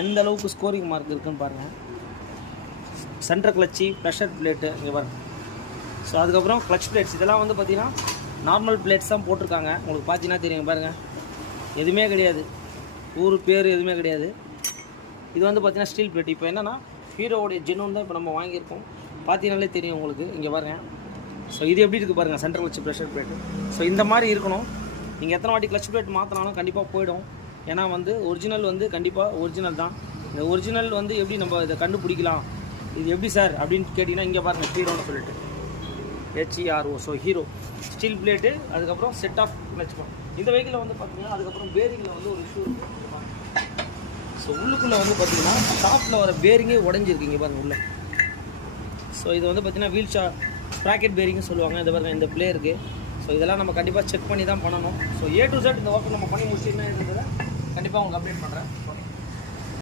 எந்த அளவுக்கு scoring mark இருக்குதுன்னு பாருங்கள். சென்டர் கிளச்சி, ப்ரெஷர் பிளேட்டு இங்கே பாருங்கள். ஸோ அதுக்கப்புறம் கிளச் பிளேட்ஸ் இதெல்லாம் வந்து பார்த்திங்கன்னா நார்மல் பிளேட்ஸ் தான் போட்டிருக்காங்க. உங்களுக்கு பார்த்தீங்கன்னா தெரியும் பாருங்கள், எதுவுமே கிடையாது, ஊர் பேர் எதுவுமே கிடையாது. இது வந்து பார்த்திங்கன்னா ஸ்டீல் பிளேட். இப்போ என்னென்னா ஹீரோவுடைய ஜென்னுன் தான் இப்போ நம்ம வாங்கியிருக்கோம். பார்த்தீங்கனாலே தெரியும் உங்களுக்கு. இங்கே பாருங்கள். ஸோ இது எப்படி இருக்குது பாருங்கள், centre clutch pressure plate. So இந்த மாதிரி இருக்கணும். நீங்கள் எத்தனை வாட்டி கிளச் பிளேட் மாற்றினாலும் கண்டிப்பாக போயிடும். ஏன்னா வந்து ஒரிஜினல் வந்து கண்டிப்பாக ஒரிஜினல் தான். இந்த ஒரிஜினல் வந்து எப்படி நம்ம இதை கண்டுபிடிக்கலாம், இது எப்படி சார் அப்படின்னு கேட்டிங்கன்னா இங்கே பாருங்கள், ஹீரோன்னு சொல்லிட்டு HERO. So hero steel plate. அதுக்கப்புறம் செட் ஆஃப் கிளச். இந்த வெஹிக்கிளில் வந்து பார்த்தீங்கன்னா அதுக்கப்புறம் பேரிங்கில் வந்து ஒரு இஷ்யூ இருக்குது. ஸோ உள்ளுக்குள்ளே வந்து பார்த்தீங்கன்னா டாப்பில் வர பேரிங்கே உடஞ்சிருக்கீங்க பாருங்கள் உள்ளே. ஸோ இது வந்து பார்த்தீங்கன்னா வீல் ஸ்ப்ராக்கெட் பேரிங்னு சொல்லுவாங்க. இது பாருங்கள், இந்த பிளே இருக்குது. ஸோ இதெல்லாம் நம்ம கண்டிப்பாக செக் பண்ணி தான் பண்ணணும். ஸோ A to Z இந்த ஒர்க் நம்ம பண்ணி முடிச்சுன்னா இருந்ததை கண்டிப்பாக உங்களுக்கு அப்டேட் பண்ணுறேன்.